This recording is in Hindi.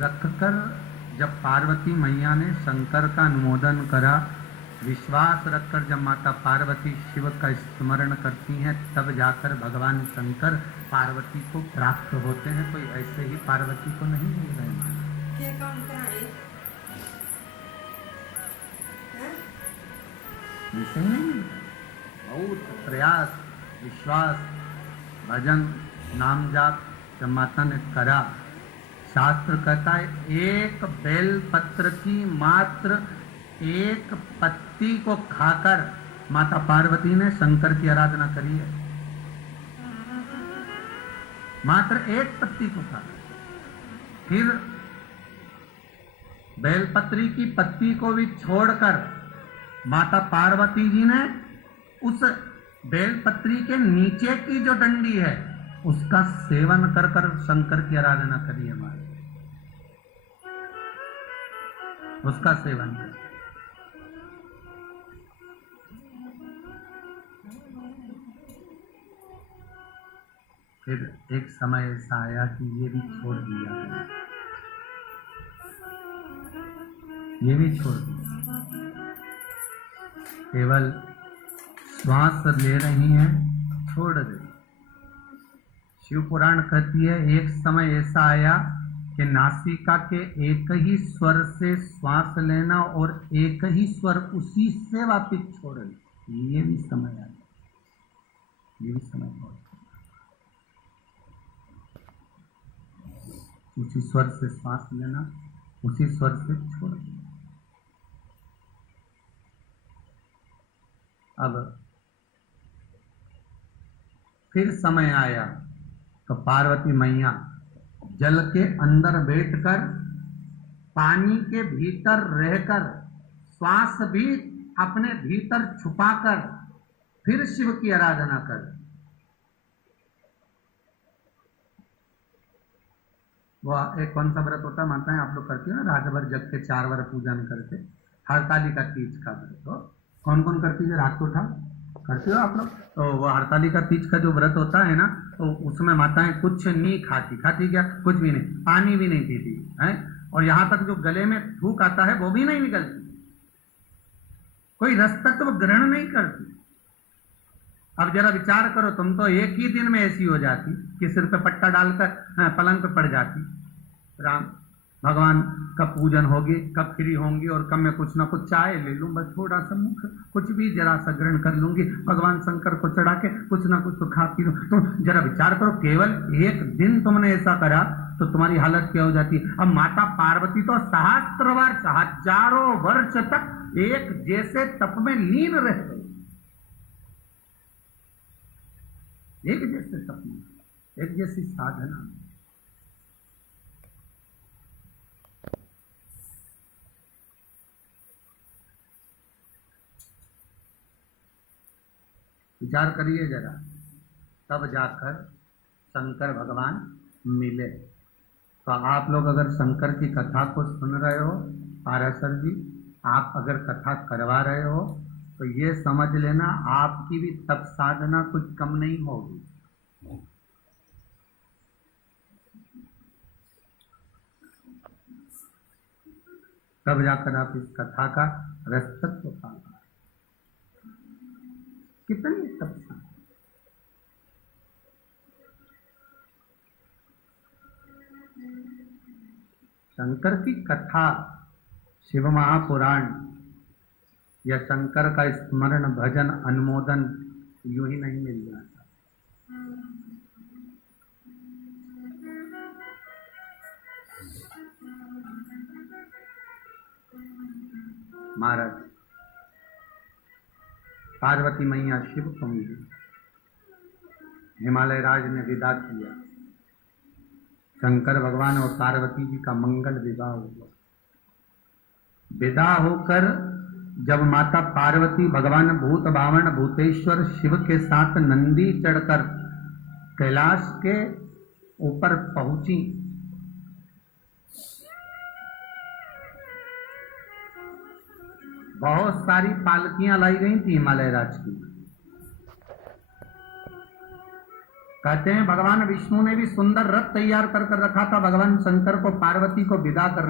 रखकर जब पार्वती मैया ने शंकर का अनुमोदन करा, विश्वास रखकर जब माता पार्वती शिव का स्मरण करती हैं, तब जाकर भगवान शंकर पार्वती को प्राप्त होते हैं। कोई ऐसे ही पार्वती को नहीं मिल रहे हैं। ऐसे ही नहीं मिलता। बहुत प्रयास, विश्वास, भजन, नाम जाप जब माता ने करा, शास्त्र कहता है एक बेल पत्र की मात्र एक पत्ती को खाकर माता पार्वती ने शंकर की आराधना करी है। मात्र एक पत्ती को खाकर। फिर बेलपत्री की पत्ती को भी छोड़कर माता पार्वती जी ने उस बेलपत्री के नीचे की जो डंडी है उसका सेवन कर कर शंकर की आराधना करी है। हमारे उसका सेवन कर। फिर एक समय ऐसा आया कि ये भी छोड़ दिया, ये भी छोड़ दिया, केवल श्वास ले रही हैं, छोड़ दे। शिव पुराण कहती है एक समय ऐसा आया कि नासिका के एक ही स्वर से श्वास लेना और एक ही स्वर उसी से वापिस छोड़ना। ये भी समय आया, ये भी समय बहुत। उसी स्वर से श्वास लेना, उसी स्वर से छोड़ देना। अब फिर समय आया तो पार्वती मैया जल के अंदर बैठकर पानी के भीतर रहकर श्वास भी अपने भीतर छुपाकर फिर शिव की आराधना कर। वह एक कौन सा व्रत होता मानता है आप लोग करती हो ना, रात भर जग के 4 बार पूजन करके, हरतालिका तीज का व्रत हो। कौन कौन करती है? रात को उठा करते हो आप लोग। तो वह हरतालिका तीज का जो व्रत होता है ना, तो उसमें माताएं कुछ नहीं खाती। खाती क्या? कुछ भी नहीं, पानी भी नहीं पीती है, और यहां तक जो गले में थूक आता है वो भी नहीं निकलती, कोई रस तत्व ग्रहण नहीं करती। अब जरा विचार करो, तुम तो एक ही दिन में ऐसी हो जाती कि सिर पे पट्टा डालकर पलंग पे पड़ जाती। राम भगवान का पूजन होगी, कब फ्री होंगी और कब मैं कुछ ना कुछ चाय ले लूं, बस थोड़ा सा मुख कुछ भी जरा सा ग्रहण कर लूंगी, भगवान शंकर को चढ़ा के कुछ ना कुछ तो खा पी लूं। तो जरा विचार करो, केवल एक दिन तुमने ऐसा करा तो तुम्हारी हालत क्या हो जाती। अब माता पार्वती तो सहस्त्र वर्ष, हजारों वर्ष तक एक जैसे तप में लीन रह गई, एक जैसे तप में, एक जैसी साधना। विचार करिए जरा, तब जाकर शंकर भगवान मिले। तो आप लोग अगर शंकर की कथा को सुन रहे हो, पाराशर जी आप अगर कथा करवा रहे हो, तो ये समझ लेना आपकी भी तप साधना कुछ कम नहीं होगी। तब जाकर आप इस कथा का रसतत्व पाना। कितनी तप साधना। शंकर की कथा, शिव महापुराण या शंकर का स्मरण, भजन, अनुमोदन यूं ही नहीं मिल जाता। महाराज पार्वती मैया शिव को मिली, हिमालय राज ने विदा किया, शंकर भगवान और पार्वती जी का मंगल विवाह हुआ। विदा होकर जब माता पार्वती भगवान भूत भावन भूतेश्वर शिव के साथ नंदी चढ़कर कैलाश के ऊपर पहुंची, बहुत सारी पालकियां लाई गई थी हिमालय राज की। कहते हैं भगवान विष्णु ने भी सुंदर रथ तैयार कर रखा था भगवान शंकर को पार्वती को विदा करने